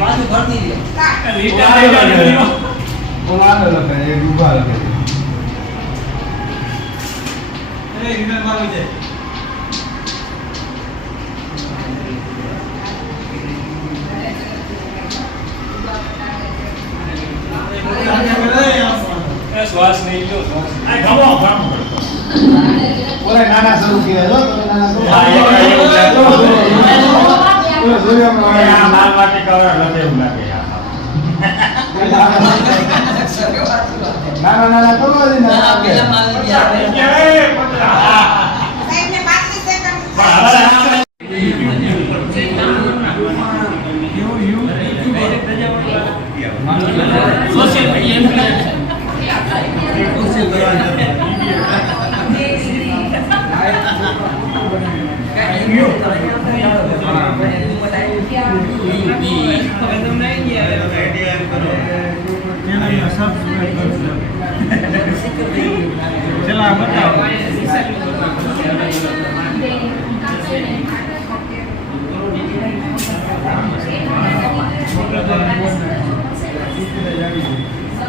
પાછું ભરતી રહ્યો બોલાવે લખે એ ડૂબા લખે શ્વાસ નહીં લો શ્વાસ ઓલા નાના શરૂ કર્યા જો તમે નાના શરૂ હા, એ કઈ એવું લાગે. ઓલા સૂર્યમાં આ વાળા. માલ માટે કવર લખે એવું લાગે આ. નાના નાના કરો ને ના, નાના પેલા માલ ગયા. એ પતરા. સાહેબને પાંત્રીસ સેકન્ડ પણ હવે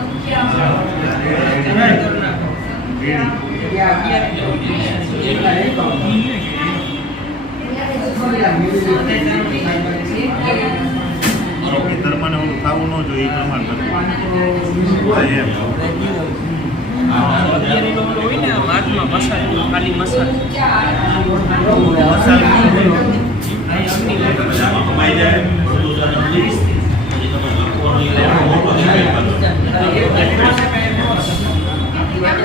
સોશિયલ મીડિયા આરોગ્ય ધર્મને ઓલું થવું ન જોઈએ એ પ્રમાણે કરવું. એમ. કમાઈ જાય બધું અહીંયા ક્રોસ કરી હા હવે વચ્ચે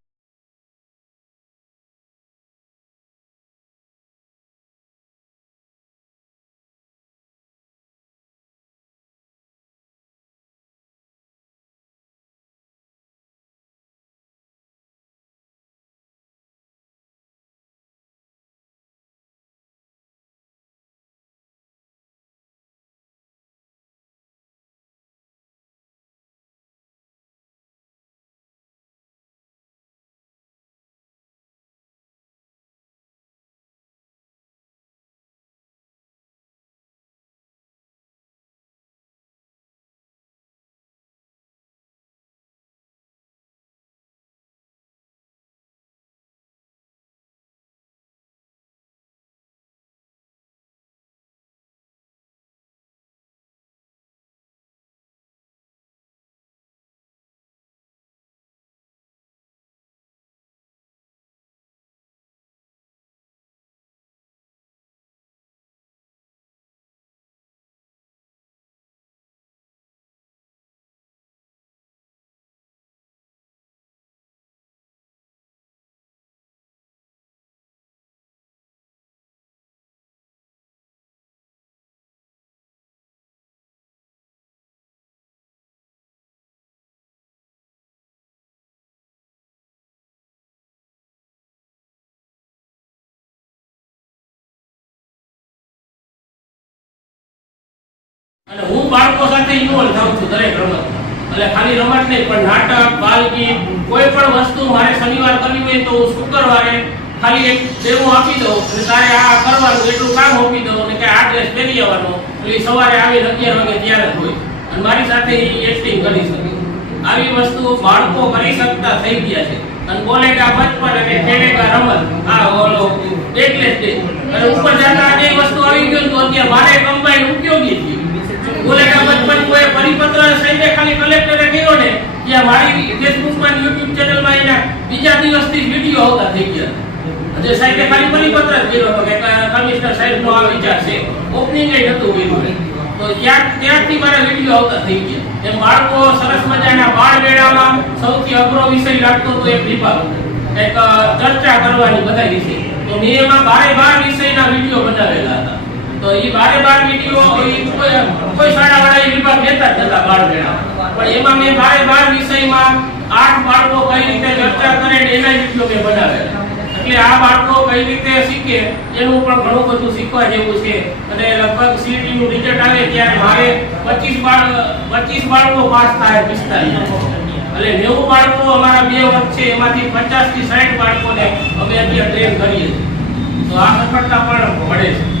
અને હું બાળકો સાથે ઇન્વોલ્વ થાઉં છું દરેક રમત. એટલે ખાલી રમત નહીં, પણ નાટક બાલગીત કોઈ પણ વસ્તુ મારે શનિવાર કરવી હોય તો હું શુક્રવારે ખાલી એક ડેમો આપી દઉં અને તારે આ કરવાનું, એટલું કામ આપી દઉં અને કે આ ડ્રેસ પહેરી આવવાનો. એટલે સવારે આવીને અગિયાર વાગે ત્યારે જ હોય. અને મારી સાથે એક્ટિંગ કરી શકે. આવી વસ્તુ બાળકો કરી શકતા થઈ ગયા છે. અને બોલે કે આ બચપન અને ખેડે કે રમત, આ ઓલો એટલે જ અને ઉપર જતા જે વસ્તુ આવી ગયું તો અત્યારે મારે કમ્બાઈન ઉપયોગી થયું બોલે કે બચપન કોઈ પરિપત્ર સાહેબે ખાલી કલેક્ટરે કર્યો ને, ત્યાં મારી ફેસબુકમાં યુટ્યુબ ચેનલમાં એના બીજા દિવસથી વીડિયો આવતા થઈ ગયા. જે સાહેબે ખાલી પરિપત્ર જ કર્યો હતો કે કમિશનર સાહેબનો આ વિચાર છે. ઓપનિંગ એ નતું કર્યું તો ત્યાં ત્યાંથી મારા વીડિયો આવતા થઈ ગયા. એમ બાળકો સરસ મજાના બાળ મેળામાં સૌથી અઘરો વિષય લાગતો હતો એક વિભાગ કંઈક ચર્ચા કરવાની બધા વિશે તો મેં એમાં બારે બાર વિષયના વીડિયો બનાવેલા હતા. તો એ બારે બાર વીડિયો કોઈ શાળા શાળાવાળા એ વિભાગ લેતા જ હતા બાર મેળા પણ એમાં મેં બારે બાર વિષયમાં આઠ બાળકો કઈ રીતે ચર્ચા કરે એના વીડિયો મેં બનાવેલા. એટલે આ બાળકો કઈ રીતે શીખે, એનું પણ ઘણું બધું શીખવા જેવું છે. અને લગભગ સીટી નું રિઝલ્ટ આવે ત્યારે મારે પચીસ બાળ, પચીસ બાળકો પાસ થાય પિસ્તાલીસ. એટલે નેવું બાળકો અમારા બે વર્ષ છે, એમાંથી પચાસથી સાઠ બાળકોને અમે અત્યારે ટ્રેન કરીએ છીએ. તો આ સફળતા પણ મળે છે.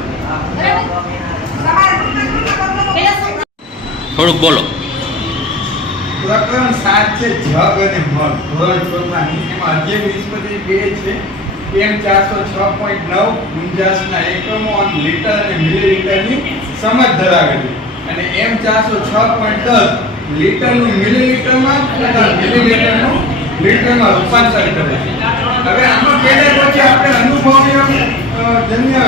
થોડુંક બોલો. પ્રકરણ સાત છે જગ અને મળ ધોરણ ચોથાની એમાં અધ્યય નિષ્પત્તિ બે છે. એમ ચારસો છ પોઈન્ટ નવ ગુંજાસના એકમો અને લીટર અને મિલીલીટરની સમજ ધરાવે છે. અને એમ ચારસો છ પોઈન્ટ દસ લીટરનું મિલીલીટરમાં તથા મિલીલીટરનું લીટરમાં રૂપાંતર કરે છે. હવે આમાં કેડે પછી આપણે અનુભવની અ, જન્ય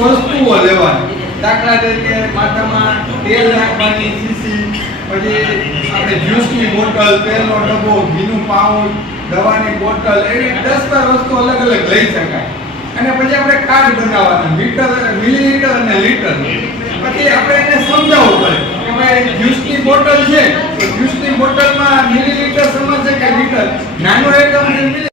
વસ્તુઓ લેવાની. દાખલા તરીકે માથામાં તેલ નાખવાની સીસી પછી આપણે જ્યુસની બોટલ, તેલનો ડબ્બો, ઘીનું પાઉચ, દવાની બોટલ, એવી દસ બાર વસ્તુ અલગ અલગ લઈ શકાય. અને પછી આપણે કાર્ડ બનાવવાના, મીટર, મિલીલીટર અને લીટર. પછી આપણે એને સમજાવવું પડે કે ભાઈ જ્યુસની બોટલ છે, તો જ્યુસની બોટલમાં મિલીલીટર સમજશે કે લીટર? નાનો એકમ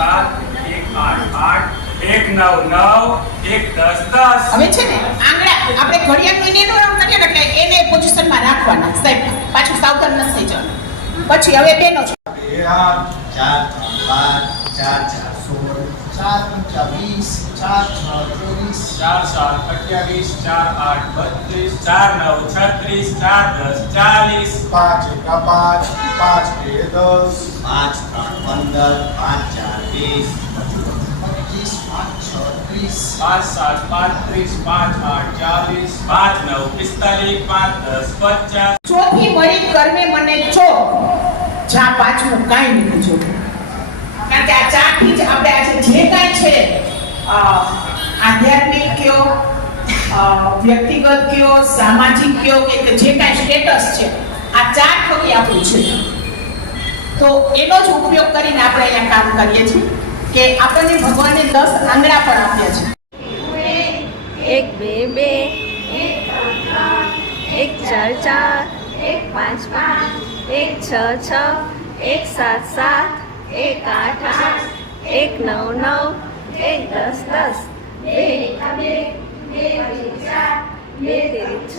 સાત એક આઠ આઠ એક નવ નવ એક દસ દસ. હવે છે ને આંગળા આપણે ઘડિયાળ એને એનું રાઉન્ડ કરીએ એટલે એને પોઝિશનમાં રાખવાના સાહેબ પાછું સાવધાન નથી થઈ જવાનું. પછી હવે બેનો છે. તેરા ચાર ત્રણ બાર ચાર ચાર સોળ ચાર પંચા વીસ ચાર છ ચોવીસ ચાર સાત અઠ્યાવીસ ચાર આઠ બત્રીસ ચાર નવ છત્રીસ ચાર દસ ચાલીસ. પાંચ એકા પાંચ પાંચ બે દસ. પાંચ ત્રણ પંદર પાંચ ચાર વીસ. પચીસ પાંચ છ ત્રીસ. પાંચ સાત પાંત્રીસ પાંચ આઠ ચાલીસ. પાંચ નવ પિસ્તાલીસ પાંચ દસ પચાસ. ચોથી મળી કર્મે મને છો. જ્યાં પાંચમું કાંઈ નહીં જો આધ્યાત્મિક કયો વ્યક્તિગત કયો, સામાજિક કયો કે જે કાંઈ સ્ટેટસ છે, આ ચાર થકી આપણું છે. તો એનો જ ઉપયોગ કરીને આપણે અહીંયા કામ કરીએ છીએ કે આપણને ભગવાને દસ આંગળા પણ આપ્યા છે. એક બે બે, એક ચાર ચાર, એક પાંચ પાંચ, એક છ છ, એક સાત સાત, એક આઠ આઠ, એક નવ નવ એક દસ દસ બે એકા બે બે અઢી ચાર બે તેરી છ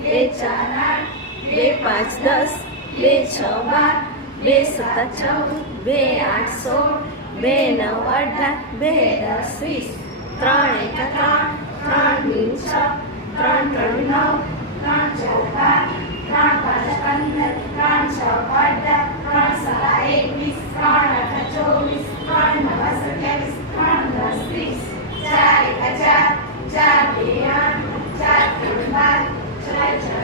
બે ચાર આઠ બે પાંચ દસ બે છ બાર બે સત્તા ચૌદ બે આઠ સોળ બે નવ અઢાર બે દસ વીસ ત્રણ એકા ત્રણ ત્રણ બે છ ત્રણ ત્રણ નવ ત્રણ ચાર બાર ત્રણ પાંચ પંદર ત્રણ છ અઢાર ચાર ચાર ચાર બે આઠ ચાર ત્રણ બાર ચાર ચાર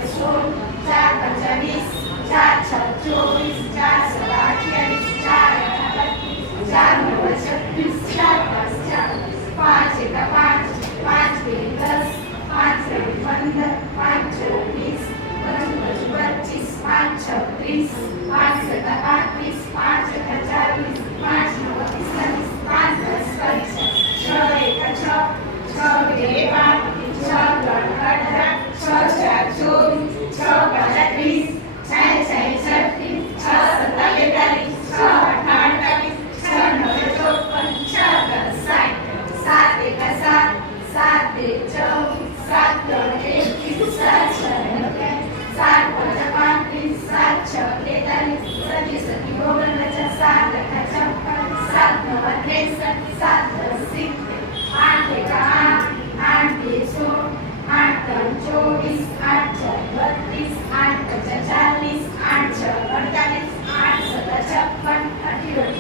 तेतालीस सव्वीस योगनाच्या सात लखाच्या सात नवा त्रेसष्ट सात सिक्स आठ एक आठ आठ ते सो आठ त्रण चोवीस आठ चार बत्तीस आठ पंचा चाळीस आठ छ अडतालीस आठ सत्ता छप्पन अठीरोटी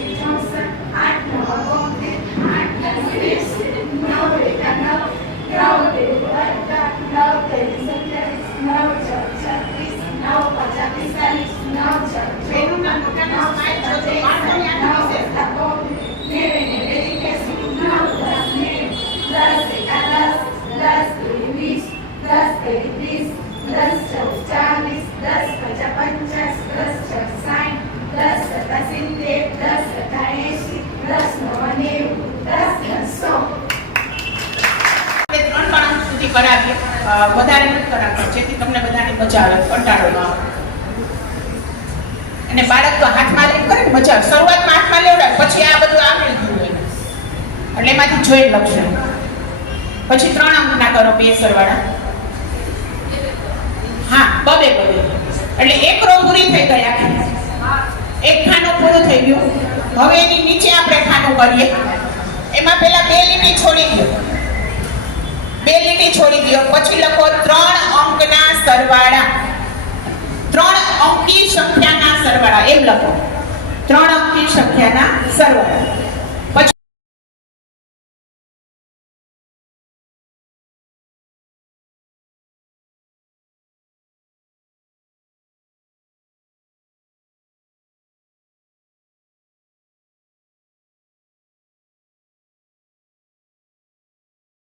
વધારે નથી કરાવતા જેથી તમને બધાને મજા આવે, કંટાળો આવે. અને બાળક તો હાથમાં લઈ કરે મજા શરૂઆતમાં હાથમાં લેવડાવે, પછી આ બધું આવડી ગયું હોય એટલે એમાંથી જોઈ લખશે. પછી ત્રણ અંકના કરો બે સરવાળા હા, બબે બબે. એટલે એક રો પૂરી થઈ આખી. એક ખાનું પૂરું થઈ ગયું. હવે એની નીચે આપણે ખાનું કરીએ. એમાં પેલા બે લીટી છોડી દો. બે લીટી છોડી દો. પછી લખો ત્રણ અંકના સરવાળા. ત્રણ અંકી સંખ્યાના સરવાળા. એમ લખો. ત્રણ અંકી સંખ્યાના સરવાળા.